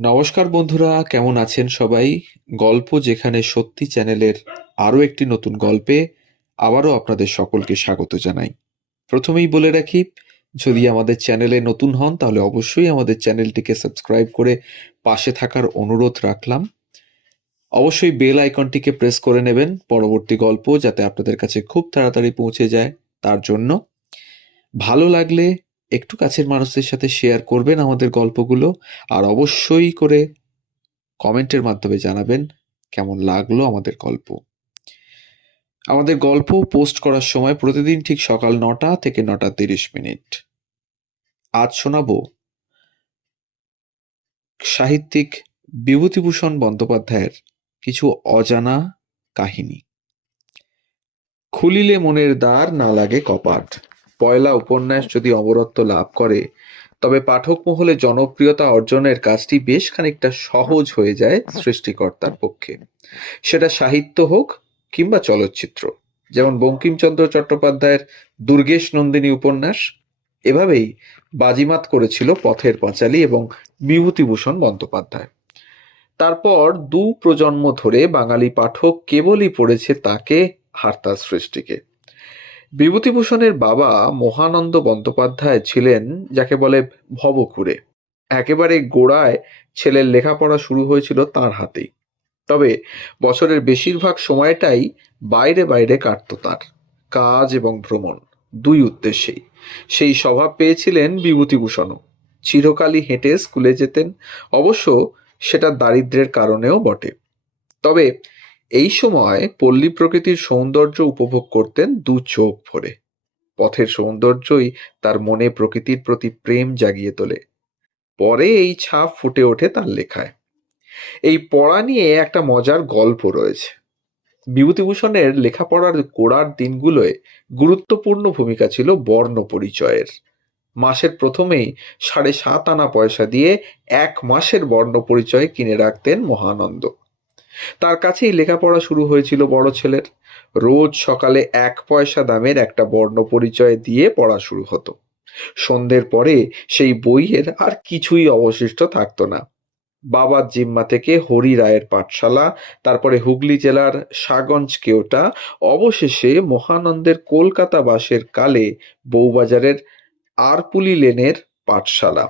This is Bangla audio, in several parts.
নমস্কার বন্ধুরা, কেমন আছেন সবাই? গল্প যেখানে সত্যি চ্যানেলের আরও একটি নতুন গল্পে আবারও আপনাদের সকলকে স্বাগত জানাই। প্রথমেই বলে রাখি, যদি আমাদের চ্যানেলে নতুন হন, তাহলে অবশ্যই আমাদের চ্যানেলটিকে সাবস্ক্রাইব করে পাশে থাকার অনুরোধ রাখলাম। অবশ্যই বেল আইকনটিকে প্রেস করে নেবেন পরবর্তী গল্প, যাতে আপনাদের কাছে খুব তাড়াতাড়ি পৌঁছে যায়। তার জন্য ভালো লাগলে একটু কাছের মানুষদের সাথে শেয়ার করবেন আমাদের গল্পগুলো আর অবশ্যই করে কমেন্টের মাধ্যমে জানাবেন কেমন লাগল আমাদের গল্প। আমাদের গল্প পোস্ট করার সময় প্রতিদিন ঠিক সকাল নটা থেকে নটা তিরিশ মিনিট। আজ শোনাবো সাহিত্যিক বিভূতিভূষণ বন্দ্যোপাধ্যায়ের কিছু অজানা কাহিনী। খুলিলে মনের দ্বার না লাগে কপাট। পয়লা উপন্যাস যদি অমরত্ব লাভ করে, তবে পাঠক মহলে জনপ্রিয়তা অর্জনের কাজটি বেশ খানিকটা সহজ হয়ে যায় সৃষ্টিকর্তার পক্ষে। সেটা সাহিত্য হোক কিংবা চলচ্চিত্র, যেমন বঙ্কিমচন্দ্র চট্টোপাধ্যায়ের দুর্গেশ নন্দিনী উপন্যাস, এভাবেই বাজিমাত করেছিল পথের পাঁচালী এবং বিভূতিভূষণ বন্দ্যোপাধ্যায়। তারপর দু প্রজন্ম ধরে বাঙালি পাঠক কেবলই পড়েছে তাকে আর তার সৃষ্টিকে। বিভূতিভূষণের বাবা মহানন্দ বন্দ্যোপাধ্যায় ছিলেন যাকে বলে ভবকুরে একেবারে গোড়ায় ছেলের লেখাপড়া শুরু হয়েছিল তার হাতেই। তবে বছরের বেশিরভাগ সময়টাই বাইরে বাইরে কাটত তার। কাজ এবং ভ্রমণ, দুই উদ্দেশ্যেই। সেই স্বভাব পেয়েছিলেন বিভূতিভূষণও। চিরকালই হেঁটে স্কুলে যেতেন, অবশ্য সেটা দারিদ্র্যের কারণেও বটে। তবে এই সময় পল্লী প্রকৃতির সৌন্দর্য উপভোগ করতেন দু চোখ ভরে। পথের সৌন্দর্যই তার মনে প্রকৃতির প্রতি প্রেম জাগিয়ে তোলে। পরে এই ছাপ ফুটে ওঠে তার লেখায়। এই পড়া নিয়ে একটা মজার গল্প রয়েছে। বিভূতিভূষণের লেখাপড়ার গোড়ার দিনগুলোয় গুরুত্বপূর্ণ ভূমিকা ছিল বর্ণ পরিচয়ের। মাসের প্রথমেই সাড়ে সাত আনা পয়সা দিয়ে এক মাসের বর্ণ পরিচয় কিনে রাখতেন মহানন্দ। তার কাছেই লেখাপড়া শুরু হয়েছিল বড় ছেলের। রোজ সকালে এক পয়সা দামের একটা বর্ণ পরিচয় দিয়ে পড়া শুরু হতো। সন্ধ্যের পরে সেই বইয়ের আর কিছুই অবশিষ্ট থাকতো না। বাবার জিম্মা থেকে হরি রায়ের পাঠশালা, তারপরে হুগলি জেলার সাগঞ্জ কেওটা অবশেষে মহানন্দের কলকাতা বাসের কালে বউবাজারের আরপুলি লেনের পাঠশালা।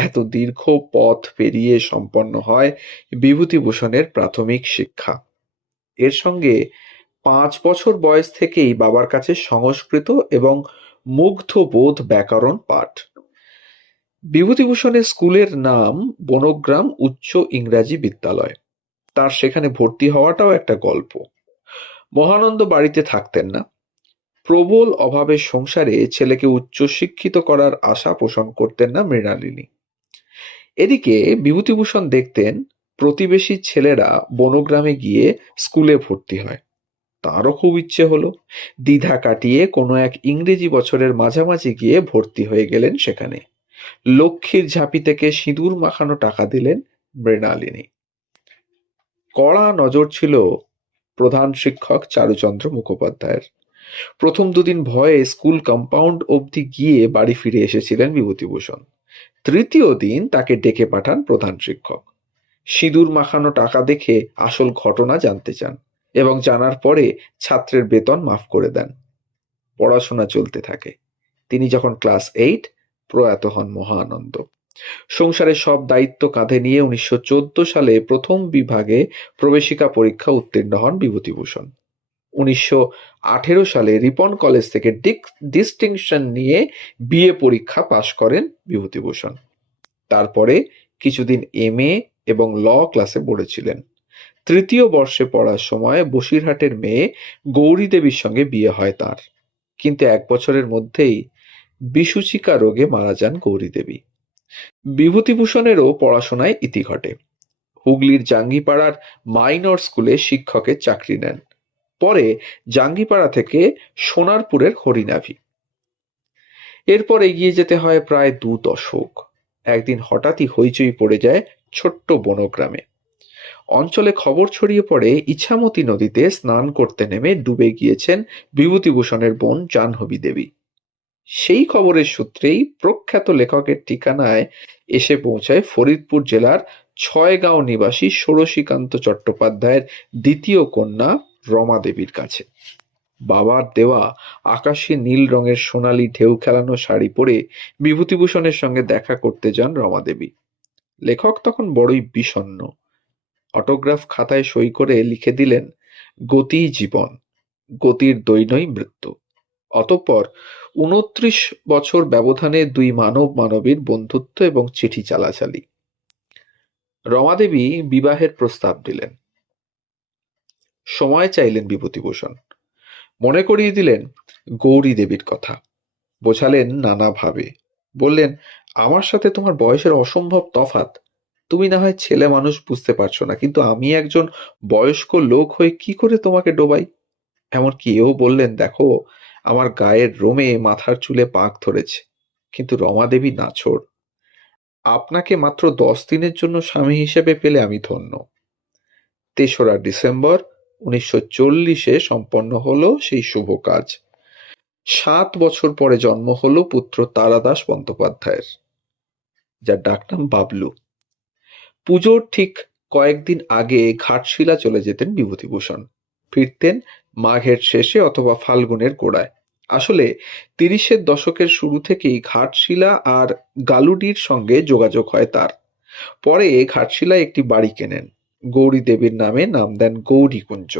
এত দীর্ঘ পথ পেরিয়ে সম্পন্ন হয় বিভূতিভূষণের প্রাথমিক শিক্ষা। এর সঙ্গে পাঁচ বছর বয়স থেকেই বাবার কাছে সংস্কৃত এবং মুগ্ধবোধ ব্যাকরণ পাঠ। বিভূতিভূষণের স্কুলের নাম বনগ্রাম উচ্চ ইংরাজি বিদ্যালয়। তার সেখানে ভর্তি হওয়াটাও একটা গল্প। মহানন্দ বাড়িতে থাকতেন না। প্রবল অভাবের সংসারে ছেলেকে উচ্চশিক্ষিত করার আশা পোষণ করতেন না মৃণালিনী। এদিকে বিভূতিভূষণ দেখতেন প্রতিবেশী ছেলেরা বনগ্রামে গিয়ে স্কুলে ভর্তি হয়। তারও খুব ইচ্ছে হলো। দ্বিধা কাটিয়ে কোনো এক ইংরেজি বছরের মাঝামাঝি গিয়ে ভর্তি হয়ে গেলেন সেখানে। লক্ষ্মীর ঝাঁপি থেকে সিঁদুর মাখানো টাকা দিলেন মৃণালিনী। কড়া নজর ছিল প্রধান শিক্ষক চারুচন্দ্র মুখোপাধ্যায়ের। প্রথম দুদিন ভয়ে স্কুল কম্পাউন্ড অবধি গিয়ে বাড়ি ফিরে এসেছিলেন বিভূতিভূষণ। তৃতীয় দিন তাকে ডেকে পাঠান প্রধান শিক্ষক। সিঁদুর মাখানো টাকা দেখে আসল ঘটনা জানতে চান এবং জানার পরে ছাত্রের বেতন মাফ করে দেন। পড়াশোনা চলতে থাকে। তিনি যখন ক্লাস এইট, প্রয়াত হন মহানন্দ। সংসারের সব দায়িত্ব কাঁধে নিয়ে উনিশশো চোদ্দ সালে প্রথম বিভাগে প্রবেশিকা পরীক্ষা উত্তীর্ণ হন বিভূতিভূষণ। উনিশশো আঠেরো সালে রিপন কলেজ থেকে ডিস্টিংশন নিয়ে বিএ পরীক্ষা পাশ করেন বিভূতিভূষণ। তারপরে কিছুদিন এম এ এবং ল ক্লাসে পড়েছিলেন। তৃতীয় বর্ষে পড়ার সময় বসিরহাটের মেয়ে গৌরী দেবীর সঙ্গে বিয়ে হয় তার। কিন্তু এক বছরের মধ্যেই বিসূচিকা রোগে মারা যান গৌরী দেবী বিভূতিভূষণেরও পড়াশোনায় ইতি ঘটে। হুগলির জাঙ্গিপাড়ার মাইনর স্কুলে শিক্ষকের চাকরি নেন। পরে জাঙ্গিপাড়া থেকে সোনারপুরের হরিনাভি। এরপর এগিয়ে যেতে হয় প্রায় দু দশক। একদিন হঠাৎই হইচই পড়ে যায় ছোট্ট বনগ্রামে। অঞ্চলে খবর ছড়িয়ে পড়ে ইছামতি নদীতে স্নান করতে নেমে ডুবে গিয়েছেন বিভূতিভূষণের বোন জাহ্নবী দেবী। সেই খবরের সূত্রেই প্রখ্যাত লেখকের ঠিকানায় এসে পৌঁছায় ফরিদপুর জেলার ছয়গাঁও নিবাসী ষোড়শীকান্ত চট্টোপাধ্যায়ের দ্বিতীয় কন্যা রমা দেবীর কাছে। বাবার দেওয়া আকাশে নীল রঙের সোনালি ঢেউ খেলানো শাড়ি পরে বিভূতিভূষণের সঙ্গে দেখা করতে যান রমা দেবী। লেখক তখন বড়ই বিষণ্ণ। অটোগ্রাফ খাতায় সই করে লিখে দিলেন গতিই জীবন, গতির দৈনই মৃত্যু। অতঃপর উনত্রিশ বছর ব্যবধানে দুই মানব মানবীর বন্ধুত্ব এবং চিঠি চালাচালি। রমাদেবী বিবাহের প্রস্তাব দিলেন। সময় চাইলেন বিভূতিভূষণ। মনে করিয়ে দিলেন, গৌরী দেবীর কথা। বোঝালেন নানাভাবে বললেন, আমার সাথে তোমার বয়সের অসম্ভব তফাত তুমি না হয় ছেলে মানুষ বুঝতে পারছ না, কিন্তু আমি একজন বয়স্ক লোক হয়ে কি করে তোমাকে ডোবাই? এমনকি এও বললেন, দেখো, আমার গায়ের রোমে মাথার চুলে পাক ধরেছে, কিন্তু রমাদেবী নাছোড় আপনাকে মাত্র দশ দিনের জন্য স্বামী হিসেবে পেলে আমি ধন্য। তেসরা ডিসেম্বর উনিশশো চল্লিশে সম্পন্ন হলো সেই শুভ কাজ। সাত বছর পরে জন্ম হলো পুত্র তারাদাস বন্দ্যোপাধ্যায়ের, যার ডাকনাম বাবলু। পুজোর ঠিক কয়েকদিন আগে ঘাটশিলা চলে যেতেন বিভূতিভূষণ। ফিরতেন মাঘের শেষে অথবা ফাল্গুনের গোড়ায়। আসলে তিরিশের দশকের শুরু থেকেই ঘাটশিলা আর গালুডির সঙ্গে যোগাযোগ হয় তার। পরে ঘাটশিলায় একটি বাড়ি কেনেন। গৌরী দেবীর নামে নাম দেন গৌরীকুঞ্জ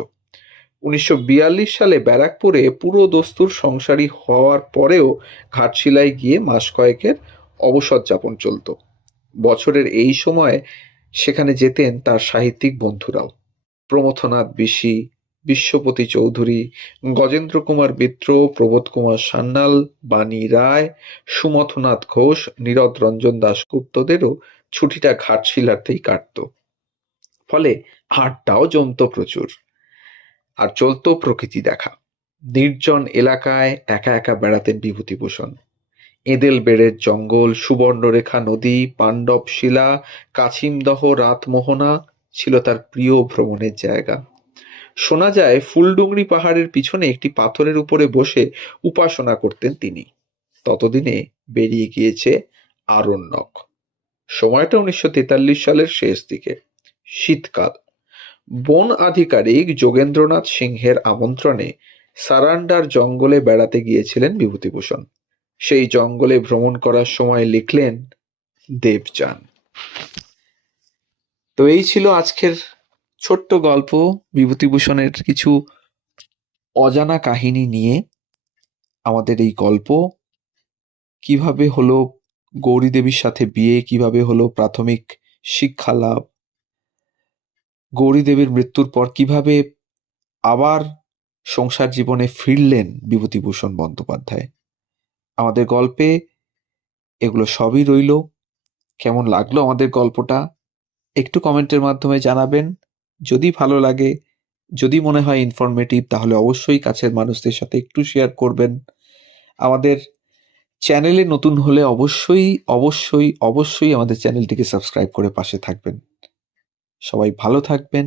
উনিশশো বিয়াল্লিশ সালে ব্যারাকপুরে পুরো দস্তুর সংসারী হওয়ার পরেও ঘাটশিলায় গিয়ে মাস কয়েকের অবসর যাপন চলত। বছরের এই সময় সেখানে যেতেন তার সাহিত্যিক বন্ধুরাও। প্রমথনাথ বিশি, বিশ্বপতি চৌধুরী, গজেন্দ্র কুমার মিত্র, প্রবোধ কুমার সান্যাল, বাণী রায়, সুমথনাথ ঘোষ, নীরদ রঞ্জন দাশগুপ্তদেরও ছুটিটা ঘাটশিলাতেই কাটত। ফলে হাটটাও জমত প্রচুর। আর চলতো প্রকৃতি দেখা। নির্জন এলাকায় একা একা বেড়াতেন বিভূতিভূষণ। এঁদেল বেড়ের জঙ্গল, সুবর্ণরেখা নদী, পাণ্ডব শিলা, কাছিমদহ রাতমোহনা ছিল তার প্রিয় ভ্রমণের জায়গা। শোনা যায়, ফুলডুংরি পাহাড়ের পিছনে একটি পাথরের উপরে বসে উপাসনা করতেন তিনি। ততদিনে বেরিয়ে গিয়েছে আরণ্যক। সময়টা উনিশশো তেতাল্লিশ সালের শেষ দিকে। শীতকাল। বন আধিকারিক যোগেন্দ্রনাথ সিংহের আমন্ত্রণে সারান্ডার জঙ্গলে বেড়াতে গিয়েছিলেন বিভূতিভূষণ। সেই জঙ্গলে ভ্রমণ করার সময় লিখলেন, দেবযান। তো এই ছিল আজকের ছোট্ট গল্প বিভূতিভূষণের কিছু অজানা কাহিনী নিয়ে আমাদের এই গল্প। কীভাবে হলো গৌরী দেবীর সাথে বিয়ে, কীভাবে হলো প্রাথমিক শিক্ষা লাভ গৌরী দেবীর মৃত্যুর পর কীভাবে আবার সংসার জীবনে ফিরলেন বিভূতিভূষণ বন্দ্যোপাধ্যায়? আমাদের গল্পে এগুলো সবই রইল। কেমন লাগল আমাদের গল্পটা? একটু কমেন্টের মাধ্যমে জানাবেন। যদি ভালো লাগে, যদি মনে হয় ইনফরমেটিভ তাহলে অবশ্যই কাছের মানুষদের সাথে একটু শেয়ার করবেন। আমাদের চ্যানেলে নতুন হলে অবশ্যই অবশ্যই অবশ্যই আমাদের চ্যানেলটিকে সাবস্ক্রাইব করে পাশে থাকবেন। সবাই ভালো থাকবেন।